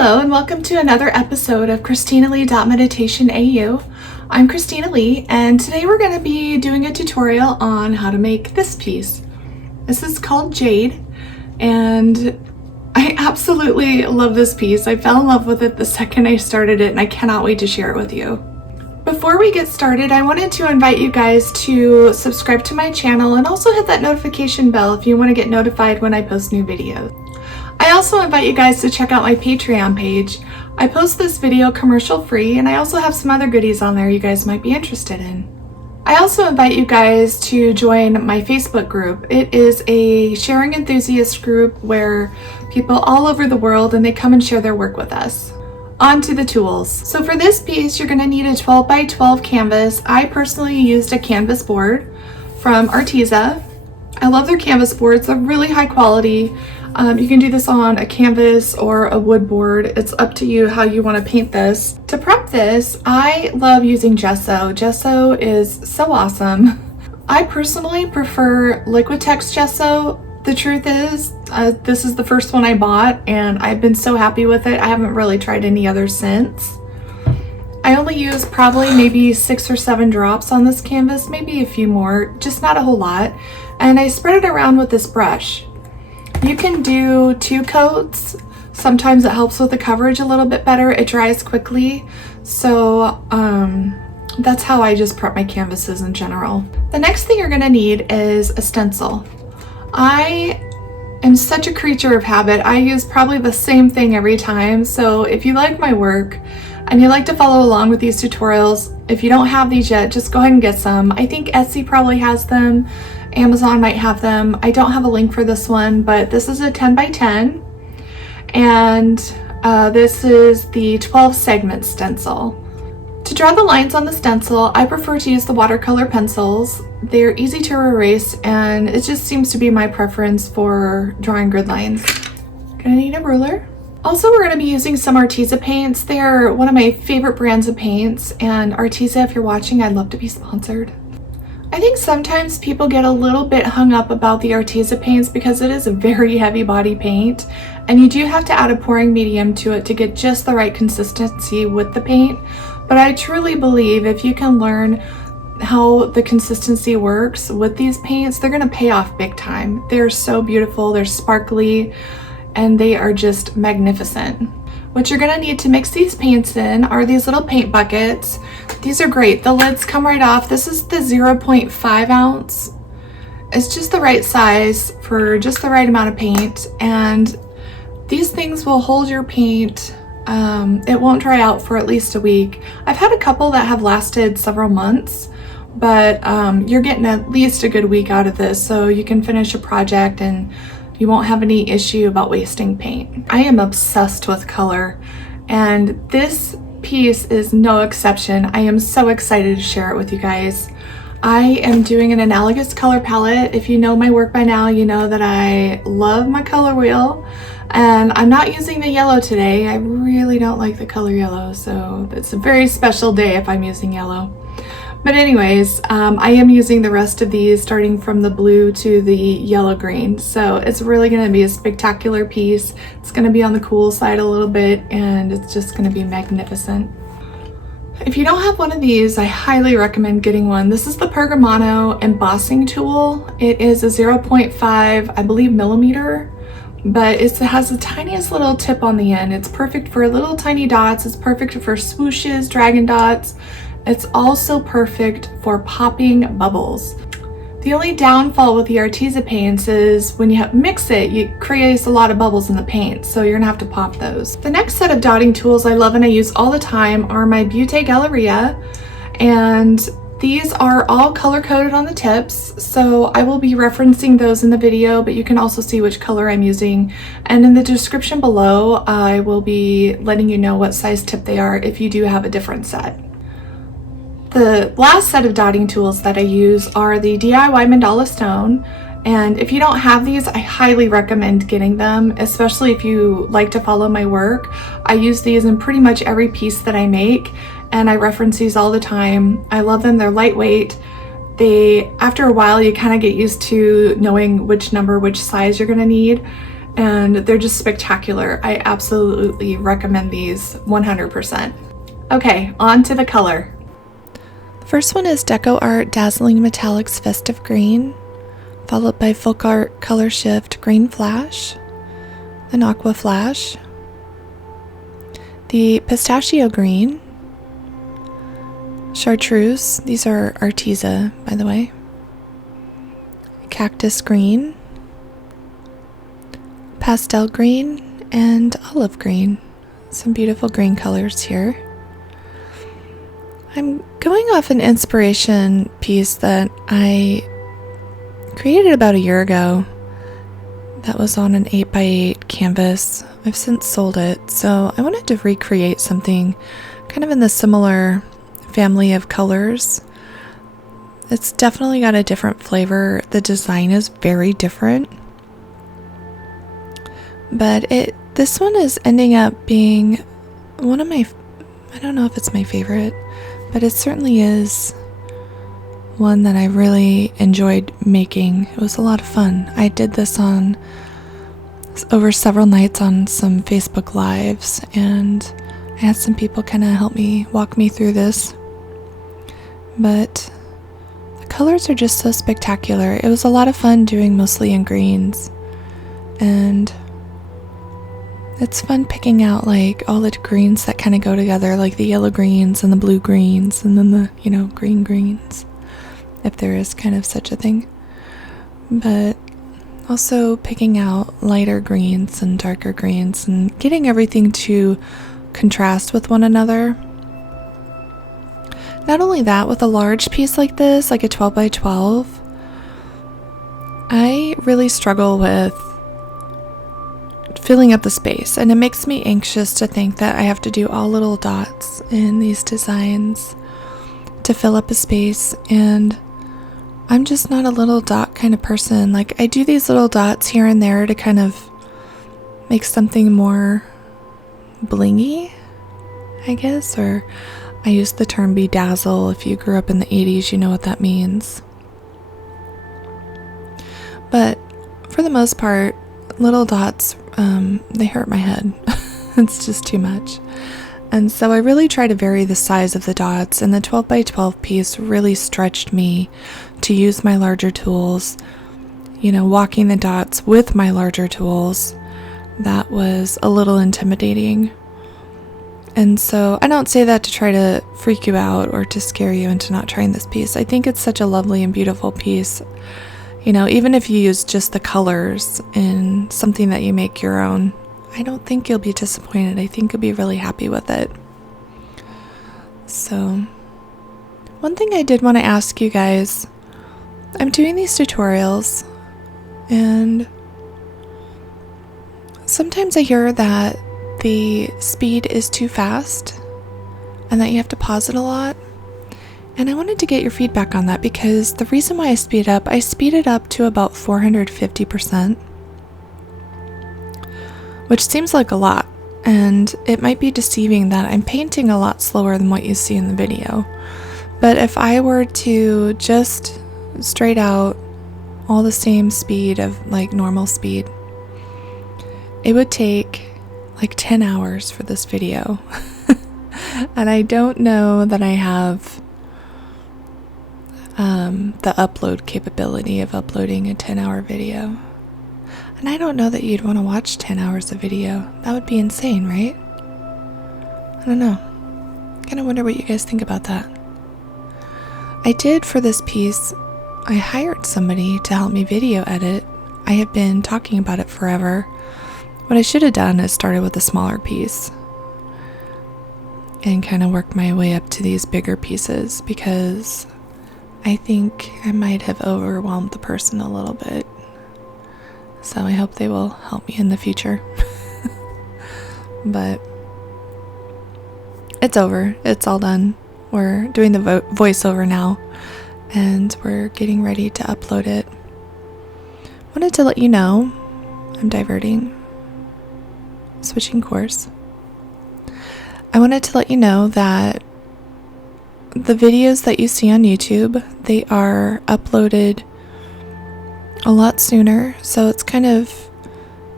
Hello and welcome to another episode of Christina Lee Meditation AU. I'm Christina Lee and today we're going to be doing a tutorial on how to make this piece. This is called Jade and I absolutely love this piece. I fell in love with it the second I started it and I cannot wait to share it with you. Before we get started, I wanted to invite you guys to subscribe to my channel and also hit that notification bell if you want to get notified when I post new videos. I also invite you guys to check out my Patreon page. I post this video commercial free and I also have some other goodies on there you guys might be interested in. I also invite you guys to join my Facebook group. It is a sharing enthusiast group where people all over the world and they come and share their work with us. On to the tools. So for this piece you're going to need a 12 by 12 canvas. I personally used a canvas board from Arteza. I love their canvas boards. They're really high quality. You can do this on a canvas or a wood board. It's up to you how you want to paint this. To prep this, I love using gesso. Gesso is so awesome. I personally prefer Liquitex gesso. The truth is, this is the first one I bought and I've been so happy with it. I haven't really tried any others since. I only use probably maybe 6 or 7 drops on this canvas, maybe a few more, just not a whole lot. And I spread it around with this brush. You can do 2 coats. Sometimes it helps with the coverage a little bit better. It dries quickly. So that's how I just prep my canvases in general. The next thing you're gonna need is a stencil. I am such a creature of habit. I use probably the same thing every time. So if you like my work and you like to follow along with these tutorials, if you don't have these yet, just go ahead and get some. I think Etsy probably has them. Amazon might have them. I don't have a link for this one, but this is a 10 by 10 and this is the 12 segment stencil. To draw the lines on the stencil, I prefer to use the watercolor pencils. They're easy to erase and it just seems to be my preference for drawing grid lines. Gonna need a ruler. Also, we're gonna be using some Arteza paints. They're one of my favorite brands of paints, and Arteza, if you're watching, I'd love to be sponsored. I think sometimes people get a little bit hung up about the Arteza paints because it is a very heavy body paint and you do have to add a pouring medium to it to get just the right consistency with the paint. But I truly believe if you can learn how the consistency works with these paints, they're gonna pay off big time. They're so beautiful, they're sparkly, and they are just magnificent. What you're gonna need to mix these paints in are these little paint buckets. These are great. The lids come right off. This is the 0.5 ounce. It's just the right size for just the right amount of paint. And these things will hold your paint. It won't dry out for at least a week. I've had a couple that have lasted several months, but you're getting at least a good week out of this so you can finish a project and you won't have any issue about wasting paint. I am obsessed with color and this piece is no exception. I am so excited to share it with you guys. I am doing an analogous color palette. If you know my work by now, you know that I love my color wheel and I'm not using the yellow today. I really don't like the color yellow, so it's a very special day if I'm using yellow. But anyways, I am using the rest of these starting from the blue to the yellow green. So it's really gonna be a spectacular piece. It's gonna be on the cool side a little bit and it's just gonna be magnificent. If you don't have one of these, I highly recommend getting one. This is the Pergamano embossing tool. It is a 0.5, I believe, millimeter, but it has the tiniest little tip on the end. It's perfect for little tiny dots. It's perfect for swooshes, dragon dots. It's also perfect for popping bubbles. The only downfall with the Arteza paints is when you mix it, it creates a lot of bubbles in the paint, so you're gonna have to pop those. The next set of dotting tools I love and I use all the time are my Beaute Galleria, and these are all color-coded on the tips, so I will be referencing those in the video, but you can also see which color I'm using. And in the description below, I will be letting you know what size tip they are if you do have a different set. The last set of dotting tools that I use are the DIY Mandala Stone, and if you don't have these, I highly recommend getting them, especially if you like to follow my work. I use these in pretty much every piece that I make, and I reference these all the time. I love them. They're lightweight. After a while, you kind of get used to knowing which number, which size you're gonna need. and they're just spectacular. I absolutely recommend these 100%. Okay, on to the color. The first one is Deco Art Dazzling Metallics Festive Green, followed by Folk Art Color Shift Green Flash, then Aqua Flash, the Pistachio Green, Chartreuse, these are Arteza, by the way, Cactus Green, Pastel Green, and Olive Green. Some beautiful green colors here. I'm going off an inspiration piece that I created about a year ago that was on an 8x8 canvas. I've since sold it, so I wanted to recreate something kind of in the similar family of colors. It's definitely got a different flavor. The design is very different, but this one is ending up being one of my, I don't know if it's my favorite, but it certainly is one that I really enjoyed making. It was a lot of fun. I did this over several nights on some Facebook Lives, and I had some people kind of help me walk me through this. But the colors are just so spectacular. It was a lot of fun doing mostly in greens, and it's fun picking out like all the greens that kind of go together, like the yellow greens and the blue greens, and then the, green greens, if there is kind of such a thing. But also picking out lighter greens and darker greens and getting everything to contrast with one another. Not only that, with a large piece like this, like a 12 by 12, I really struggle with filling up the space, and it makes me anxious to think that I have to do all little dots in these designs to fill up a space, and I'm just not a little dot kind of person. Like, I do these little dots here and there to kind of make something more blingy, I guess, or I use the term bedazzle. If you grew up in the 80s, you know what that means. But for the most part, little dots, they hurt my head. It's just too much. And so I really try to vary the size of the dots, and the 12 by 12 piece really stretched me to use my larger tools. Walking the dots with my larger tools, that was a little intimidating. And so I don't say that to try to freak you out or to scare you into not trying this piece. I think it's such a lovely and beautiful piece. Even if you use just the colors in something that you make your own, I don't think you'll be disappointed. I think you'll be really happy with it. So, one thing I did want to ask you guys, I'm doing these tutorials, and sometimes I hear that the speed is too fast and that you have to pause it a lot. And I wanted to get your feedback on that, because the reason why I speed it up to about 450%, which seems like a lot, and it might be deceiving that I'm painting a lot slower than what you see in the video. But if I were to just straight out all the same speed of like normal speed, it would take like 10 hours for this video. And I don't know that I have the upload capability of uploading a 10-hour video. And I don't know that you'd want to watch 10 hours of video. That would be insane, right? I don't know. Kind of wonder what you guys think about that. I did, for this piece, I hired somebody to help me video edit. I have been talking about it forever. What I should have done is started with a smaller piece and kind of worked my way up to these bigger pieces, because I think I might have overwhelmed the person a little bit. So I hope they will help me in the future. But it's over. It's all done. We're doing the voiceover now, and we're getting ready to upload it. Wanted to let you know, I'm diverting, switching course. I wanted to let you know that the videos that you see on YouTube, they are uploaded a lot sooner, so it's kind of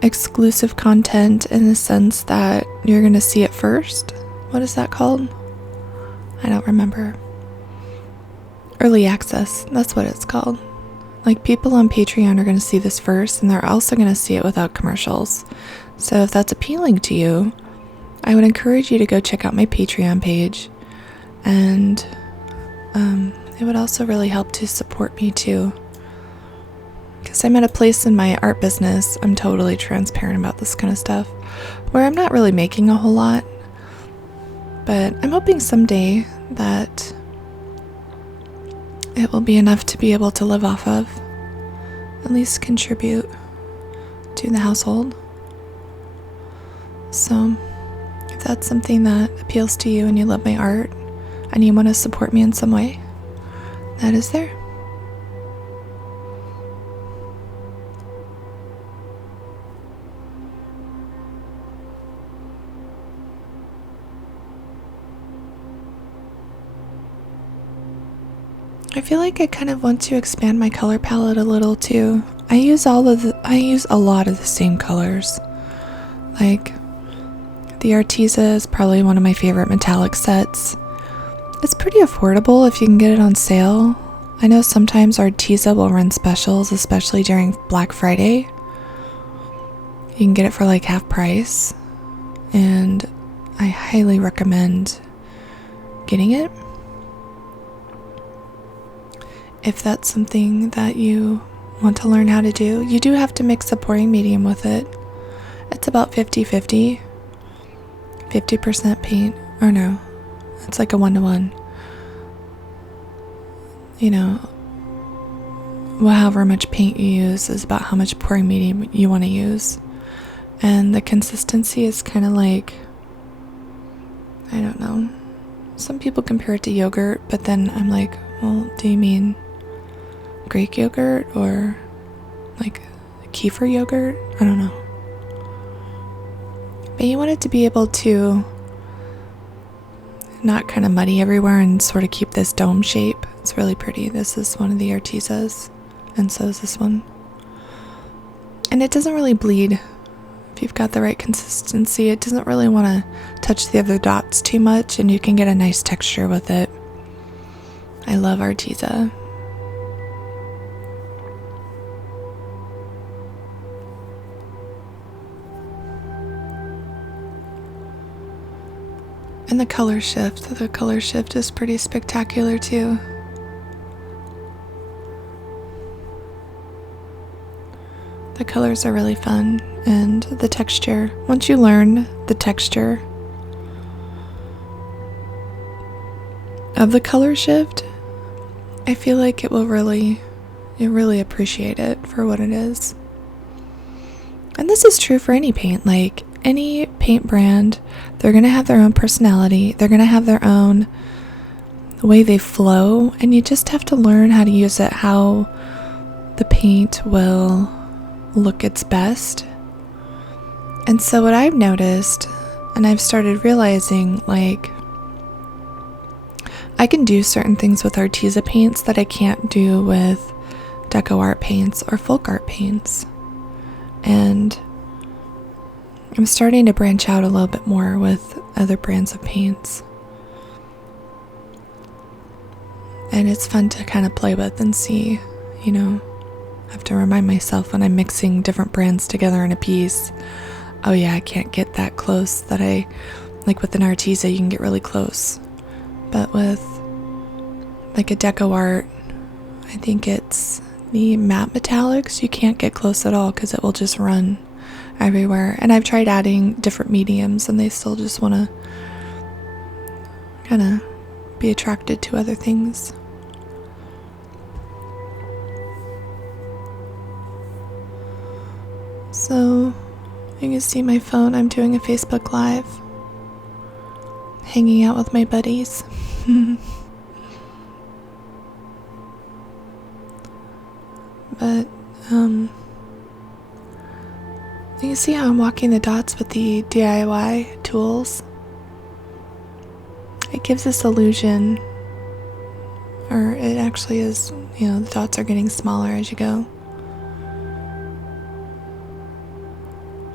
exclusive content in the sense that you're going to see it first. What is that called? I don't remember. Early access, that's what it's called. Like, people on Patreon are going to see this first, and they're also going to see it without commercials. So if that's appealing to you, I would encourage you to go check out my Patreon page. And it would also really help to support me too. Because I'm at a place in my art business, I'm totally transparent about this kind of stuff, where I'm not really making a whole lot. But I'm hoping someday that it will be enough to be able to live off of, at least contribute to the household. So if that's something that appeals to you and you love my art and you want to support me in some way, that is there. I feel like I kind of want to expand my color palette a little too. I use a lot of the same colors. Like, the Arteza is probably one of my favorite metallic sets. It's pretty affordable if you can get it on sale. I know sometimes Arteza will run specials, especially during Black Friday. You can get it for like half price, and I highly recommend getting it. If that's something that you want to learn how to do, you do have to mix a pouring medium with it. It's about 50-50. 50% paint, or no, it's like a 1-to-1. You know, well, however much paint you use is about how much pouring medium you want to use. And the consistency is kind of like, I don't know. Some people compare it to yogurt, but then I'm like, well, do you mean Greek yogurt or like kefir yogurt? I don't know. But you want it to be able to not kind of muddy everywhere and sort of keep this dome shape. It's really pretty. This is one of the Artezas, and so is this one. And it doesn't really bleed if you've got the right consistency. It doesn't really want to touch the other dots too much, and you can get a nice texture with it. I love Arteza. And the color shift is pretty spectacular too. The colors are really fun, and the texture, once you learn the texture of the color shift, I feel like you really appreciate it for what it is. And this is true for any paint. Like, any paint brand, they're going to have their own personality. They're going to have their own way they flow, and you just have to learn how to use it, how the paint will look its best. And so what I've noticed, and I've started realizing, like, I can do certain things with Arteza paints that I can't do with deco art paints or folk art paints. And I'm starting to branch out a little bit more with other brands of paints. And it's fun to kind of play with and see, you know, I have to remind myself when I'm mixing different brands together in a piece, oh yeah, I can't get that close. That I, like with an Arteza, you can get really close. But with like a deco art, I think it's the matte metallics, you can't get close at all because it will just run everywhere. And I've tried adding different mediums, and they still just want to kind of be attracted to other things. So you can see my phone. I'm doing a Facebook Live, hanging out with my buddies. But you can see how I'm walking the dots with the DIY tools. It gives this illusion, or it actually is, you know, the dots are getting smaller as you go.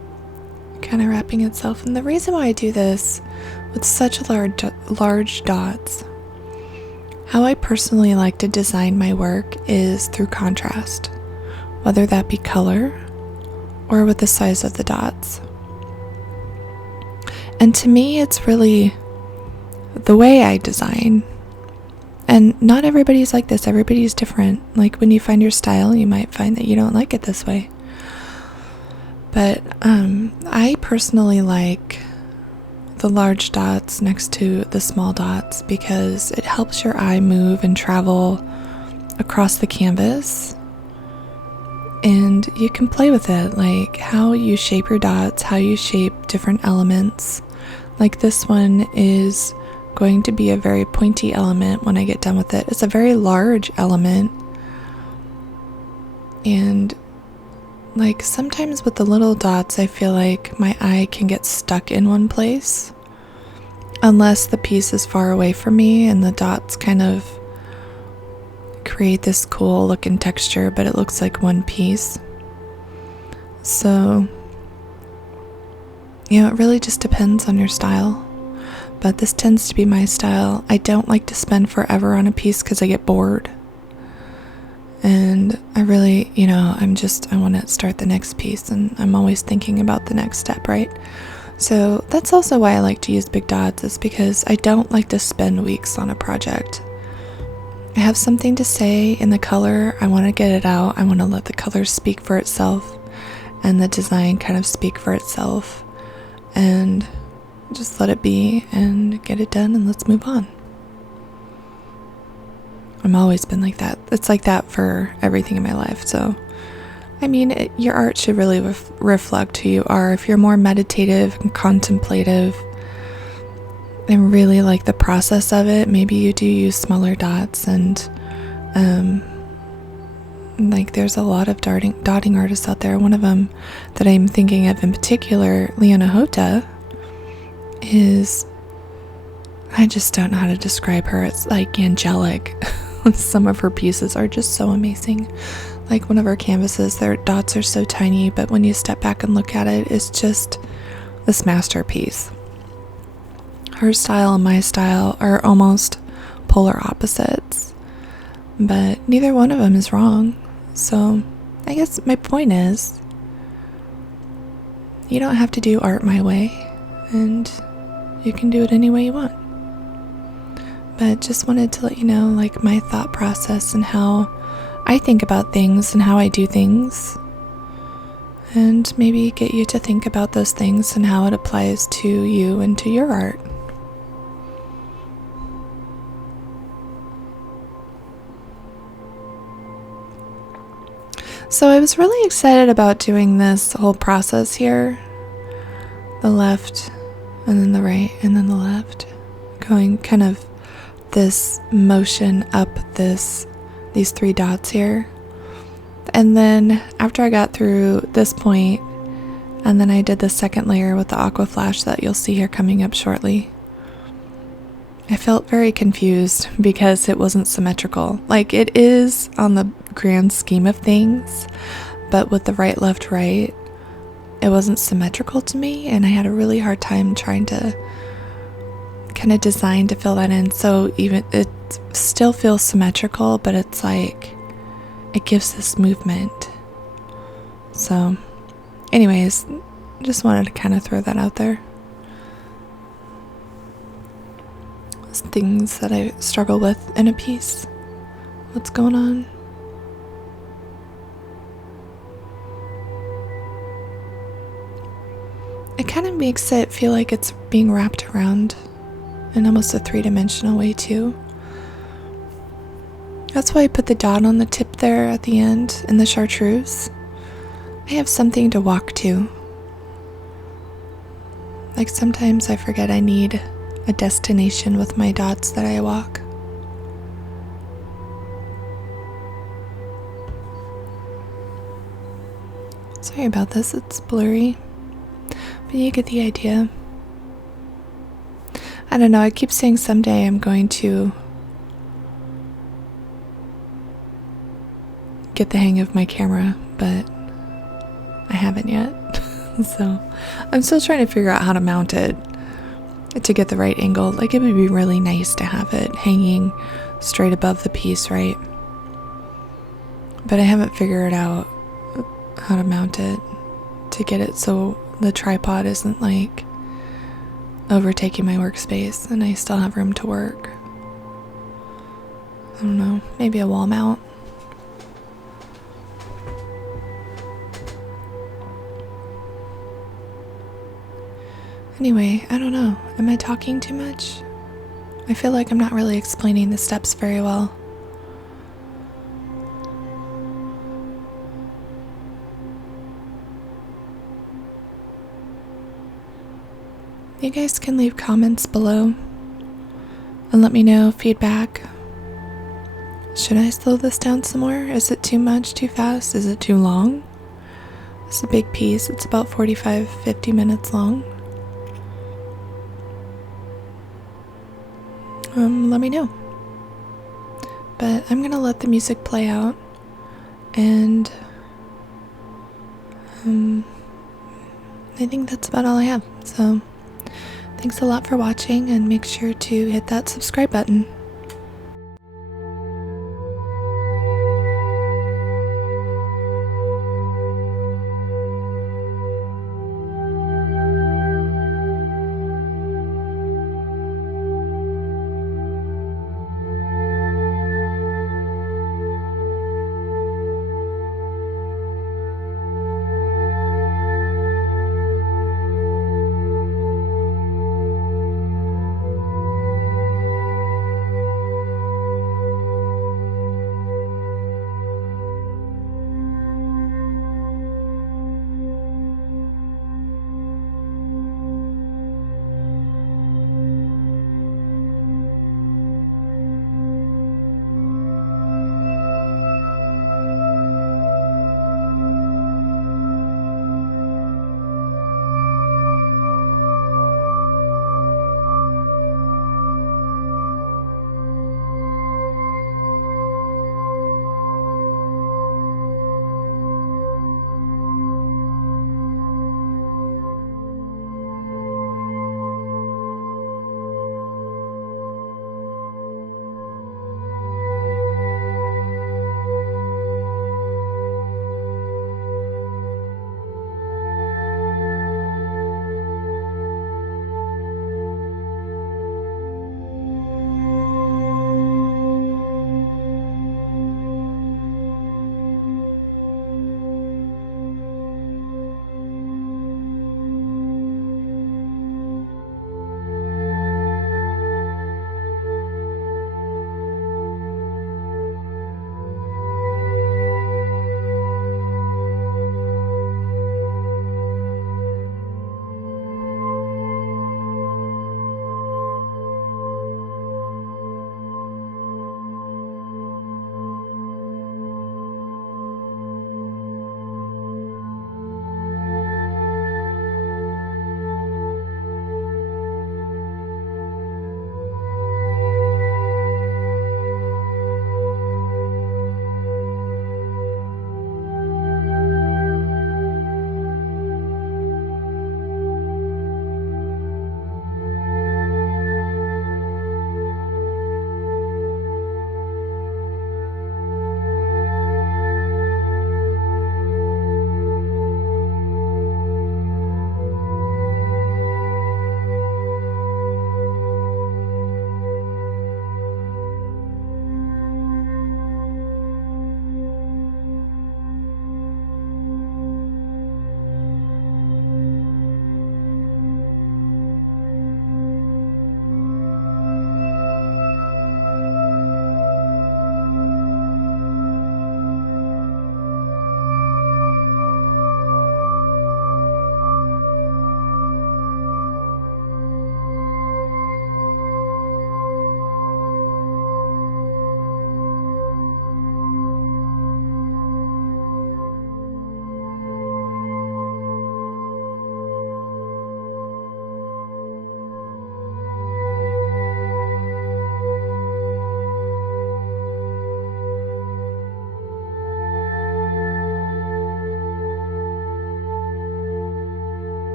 kind of wrapping itself. And the reason why I do this with such large dots, how I personally like to design my work is through contrast, whether that be color or with the size of the dots. And to me, it's really the way I design. And not everybody's like this. Everybody's different. Like when you find your style, you might find that you don't like it this way. But I personally like the large dots next to the small dots because it helps your eye move and travel across the canvas. And you can play with it, like how you shape your dots, how you shape different elements. Like this one is going to be a very pointy element when I get done with it. It's a very large element. And like sometimes with the little dots, I feel like my eye can get stuck in one place unless the piece is far away from me and the dots kind of create this cool looking texture, but it looks like one piece. So, it really just depends on your style. But this tends to be my style. I don't like to spend forever on a piece because I get bored. And I really, I want to start the next piece, and I'm always thinking about the next step, right? So that's also why I like to use big dots, is because I don't like to spend weeks on a project. I have something to say in the color. I want to get it out. I want to let the color speak for itself and the design kind of speak for itself, and just let it be and get it done, and let's move on. I've always been like that. It's like that for everything in my life. So, your art should really reflect who you are. If you're more meditative and contemplative and really like the process of it, maybe you do use smaller dots. And like there's a lot of dotting artists out there. One of them that I'm thinking of in particular, Leona Hota, is, I just don't know how to describe her. It's like angelic. Some of her pieces are just so amazing. Like one of her canvases, their dots are so tiny, but when you step back and look at it, it's just this masterpiece. Her style and my style are almost polar opposites, but neither one of them is wrong. So I guess my point is, you don't have to do art my way, and you can do it any way you want. But just wanted to let you know, like, my thought process and how I think about things and how I do things, and maybe get you to think about those things and how it applies to you and to your art. So I was really excited about doing this whole process here. The left, and then the right, and then the left. Going kind of this motion up these three dots here. And then after I got through this point, and then I did the second layer with the aqua flash that you'll see here coming up shortly, I felt very confused because it wasn't symmetrical. Like it is on the grand scheme of things, but with the right, left, right, it wasn't symmetrical to me, and I had a really hard time trying to kind of design to fill that in. So even it still feels symmetrical, but it's like it gives this movement. So anyways, just wanted to kind of throw that out there. Things that I struggle with in a piece. What's going on? It kind of makes it feel like it's being wrapped around in almost a three-dimensional way too. That's why I put the dot on the tip there at the end in the chartreuse. I have something to walk to. Like sometimes I forget I need a destination with my dots that I walk. Sorry about this, it's blurry, but you get the idea. I don't know, I keep saying someday I'm going to get the hang of my camera, but I haven't yet. So I'm still trying to figure out how to mount it to get the right angle. Like, it would be really nice to have it hanging straight above the piece, right? But I haven't figured out how to mount it to get it so the tripod isn't like overtaking my workspace and I still have room to work. I don't know, maybe a wall mount. Anyway, I don't know. Am I talking too much? I feel like I'm not really explaining the steps very well. You guys can leave comments below and let me know feedback. Should I slow this down some more? Is it too much, too fast? Is it too long? It's a big piece. It's about 45-50 minutes long. Let me know. But I'm gonna let the music play out, and I think that's about all I have. So thanks a lot for watching, and make sure to hit that subscribe button.